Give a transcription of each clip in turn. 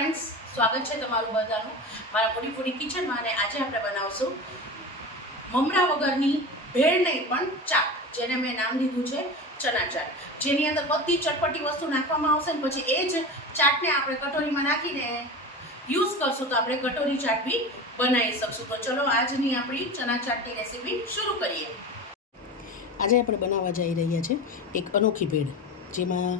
Friends, સ્વાગત છે તમારું બધાનું મારા ફૂડી ફૂડી કિચનમાં. અને આજે આપણે બનાવશું મમરા વગરની ભેળ નહીં પણ ચાટ, જેને મેં નામ દીધું છે ચના ચાટ, જેની અંદર બધી ચટપટી વસ્તુ નાખવામાં આવશે ને પછી એ જ ચાટને આપણે કટોરીમાં નાખીને યુઝ કરશું તો આપણે કટોરી ચાટ બી બનાવી શકશું. તો ચલો આજની આપણી ચના ચાટની રેસીપી શરૂ કરીએ. આજે આપણે બનાવવા જઈ રહ્યા છે એક અનોખી ભેળ, જેમાં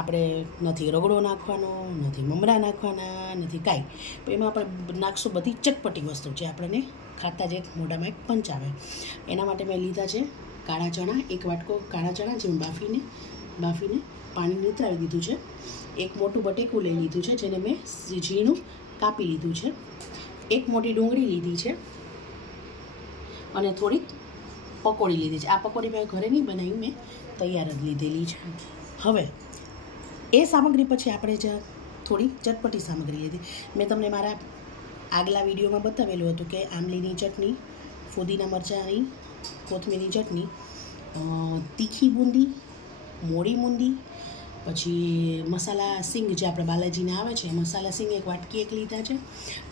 આપણે નથી રગડો નાખવાનો, નથી મમરા નાખવાના, નથી કાંઈ. તો એમાં આપણે નાખશું બધી ચટપટી વસ્તુ જે આપણને ખાતા જે મોઢામાં એક પંચ આવે. એના માટે મેં લીધા છે કાળા ચણા, એક વાટકો કાળા ચણા જે બાફીને પાણી નીતરાવી દીધું છે. એક મોટું બટેકું લઈ લીધું છે જેને મેં ઝીણું કાપી લીધું છે. એક મોટી ડુંગળી લીધી છે અને થોડીક પકોડી લીધી છે. આ પકોડી મેં ઘરે નહીં બનાવી, મેં તૈયાર જ લીધેલી છે. હવે એ સામગ્રી પછી આપણે જ થોડી ચટપટી સામગ્રી લીધી. મેં તમને મારા આગલા વિડીયોમાં બતાવેલું હતું કે આમલીની ચટણી, ફુદીના મરચાંની, કોથમીરની ચટણી, તીખી બૂંદી, મોળી બૂંદી, પછી મસાલા સિંગ જે આપણે બાલાજીને આવે છે, મસાલા સિંગ એક વાટકી એક લીધા છે.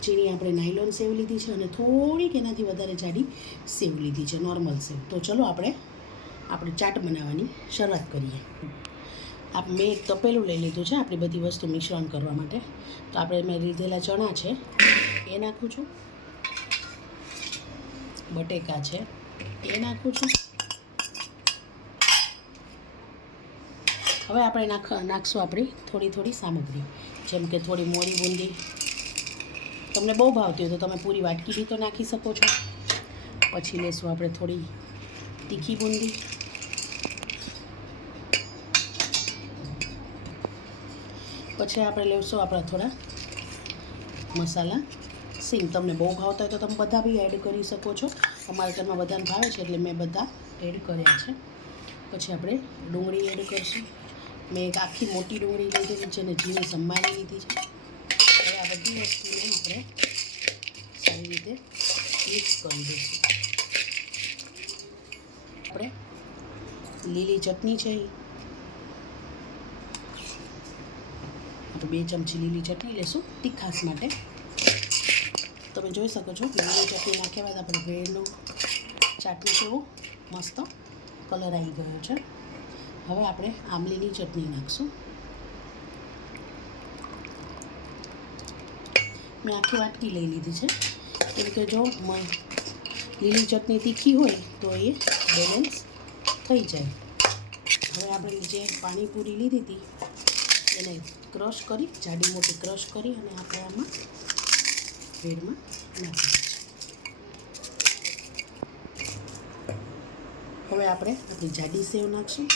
જેની આપણે નાયલોન સેવ લીધી છે અને થોડીક એનાથી વધારે જાડી સેવ લીધી છે, નોર્મલ સેવ. તો ચલો આપણે ચાટ બનાવવાની શરૂઆત કરીએ. મેં એક તપેલું લઈ લીધું છે આપણી બધી વસ્તુ મિશ્રણ કરવા માટે. તો આપણે મેં લીધેલા ચણા છે એ નાખું છું, બટેકા છે એ નાખું છું. હવે આપણે નાખશું આપણી થોડી સામગ્રી, જેમ કે થોડી મોળી બૂંદી. તમને બહુ ભાવતી હોય તો તમે પૂરી વાટકી બી તો નાખી શકો છો. પછી લેશું આપણે થોડી તીખી બૂંદી, પછી આપણે લેશું આપણા થોડા મસાલા સિંગ. તમને બહુ ભાવતા હોય તો તમે બધા બી એડ કરી શકો છો. અમારા ઘરમાં બધાને ભાવે છે એટલે મેં બધા એડ કર્યા છે. પછી આપણે ડુંગળી એડ કરીશું. મેં એક આખી મોટી ડુંગળી લીધેલી છે અને ઝીણી સંભાળી લીધી છે. હવે આ બધી વસ્તુને આપણે સારી રીતે મિક્સ કરી દઈશું. આપણે લીલી ચટણી છે, આપણે 2 ચમચી લીલી ચટણી લેશું તીખાશ માટે. તમે જોઈ શકો છો લીલી ચટણી નાખ્યા બાદ આપણે ભેળનો ચાટનો કેવો મસ્ત કલર આવી ગયો છે. હવે આપણે આમલીની ચટણી નાખશું. મેં આખી વાટકી લઈ લીધી છે, કેમ કે જો લીલી ચટણી તીખી હોય તો એ બેલેન્સ થઈ જાય. હવે આપણે જે પાણીપુરી લીધી હતી એને ક્રશ કરી, જાડી મોટી ક્રશ કરી અને આપણે આમાં ભેળમાં નાખી. હવે આપણે આપણી જાડી સેવ નાખશું.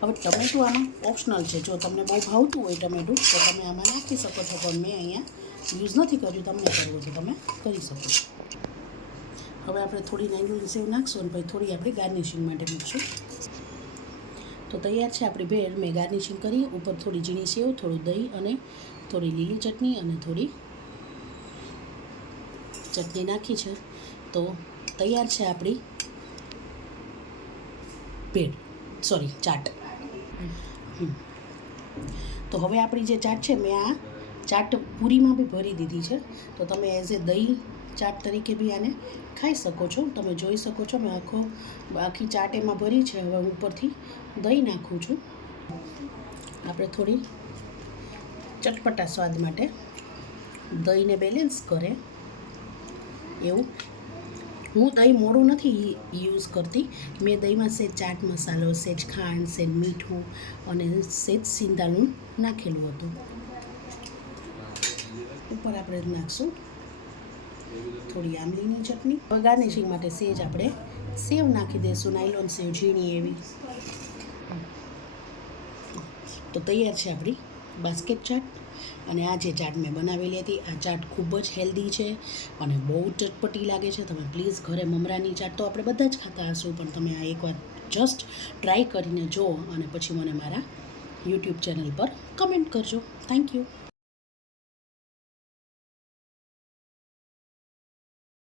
હવે ટમેટું આમાં ઓપ્શનલ છે. જો તમને બહુ ભાવતું હોય ટમેટું તો તમે આમાં નાખી શકો છો, પણ મેં અહીંયા યુઝ નથી કર્યું. તમને કરવું છે તમે કરી શકો છો. હવે આપણે થોડી નાયલોન સેવ નાખશું અને પછી થોડી આપણે ગાર્નિશિંગ માટે મૂકશું. તો તૈયાર છે આપણી ભેળ. મેં ગાર્નિશિંગ કરી, ઉપર થોડી ઝીણી સેવ, થોડું દહીં અને થોડી લીલી ચટણી અને થોડી ચટણી નાખી છે. તો તૈયાર છે આપણી ભેળ, સોરી ચાટ. તો હવે આપણી જે ચાટ છે, મેં આ ચાટ પૂરીમાં બી ભરી દીધી છે. તો તમે એઝ એ દહીં ચાટ તરીકે બી આને ખાઈ શકો છો. તમે જોઈ શકો છો મેં આખી ચાટ એમાં ભરી છે. હવે હું ઉપરથી દહીં નાખું છું. આપણે થોડી ચટપટા સ્વાદ માટે દહીંને બેલેન્સ કરે એવું. હું દહીં મોડું નથી યુઝ કરતી. મેં દહીંમાં સેજ ચાટ મસાલો, સેજ ખાંડ, સેજ મીઠું અને સેજ સિંધાનું નાખેલું હતું. ઉપર આપણે નાખશું થોડી આમલીની ચટણી. ગાર્નિશિંગ માટે સેજ આપણે સેવ નાખી દઈશું, નાયલોન સેવ ઝીણી એવી. તો તૈયાર છે આપણી બાસ્કેટ ચાટ. અને આ જે ચાટ મેં બનાવેલી હતી, આ ચાટ ખૂબ જ હેલ્ધી છે અને બહુ ચટપટી લાગે છે. તમે પ્લીઝ ઘરે મમરાની ચાટ તો આપણે બધા જ ખાતા હશું, પણ તમે આ એકવાર જસ્ટ ટ્રાય કરીને જુઓ અને પછી મને મારા યુટ્યુબ ચેનલ પર કમેન્ટ કરજો. Thank you.